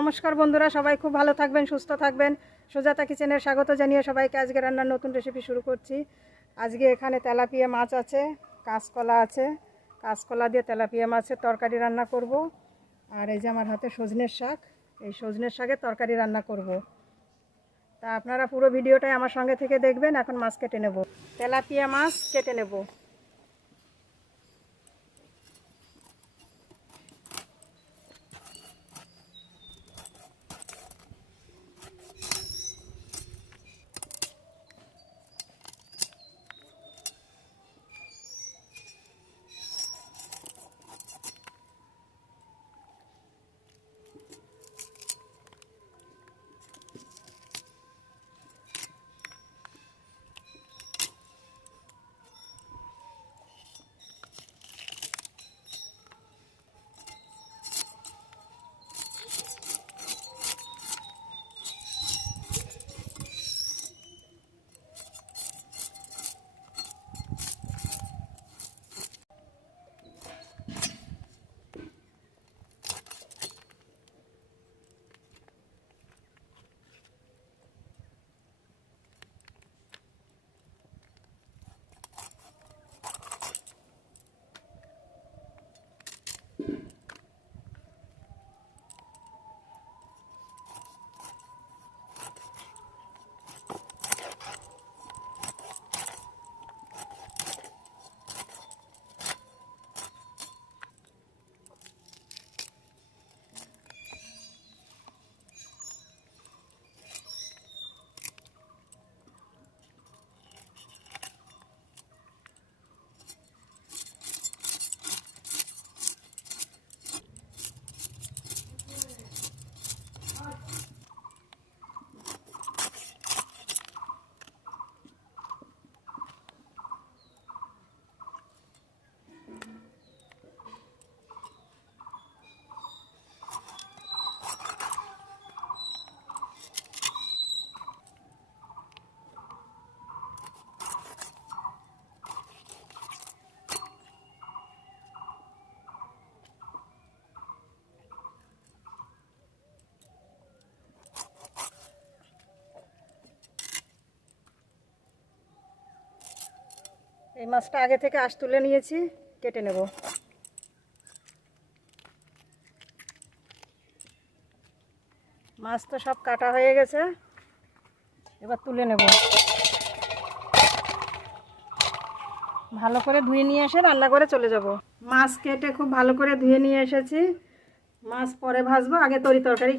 নমস্কার বন্ধুরা, সবাই খুব ভালো থাকবেন, সুস্থ থাকবেন। সুজাতা কিচেনের স্বাগত জানিয়ে সবাইকে আজকে রান্নার নতুন রেসিপি শুরু করছি। আজকে এখানে তেলাপিয়া মাছ আছে, কাঁচকলা আছে। কাঁচকলা দিয়ে তেলাপিয়া মাছের তরকারি রান্না করব। আর এই যে আমার হাতে সজনের শাক, এই সজনের শাকের তরকারি রান্না করব। তা আপনারা পুরো ভিডিওটাই আমার সঙ্গে থেকে দেখবেন। এখন মাছ কেটে নেব, তেলাপিয়া মাছ কেটে নেব। এই মাছটা আগে থেকে আঁশ তুলে নিয়েছি, কেটে নেব। মাছ তো সব কাটা হয়ে গেছে, এবার তুলে নেব। ভালো করে ধুয়ে নিয়ে এসে রান্না করে চলে যাব। মাছ কেটে খুব ভালো করে ধুয়ে নিয়ে এসেছি। মাছ পরে ভাজবো, আগে তরকারি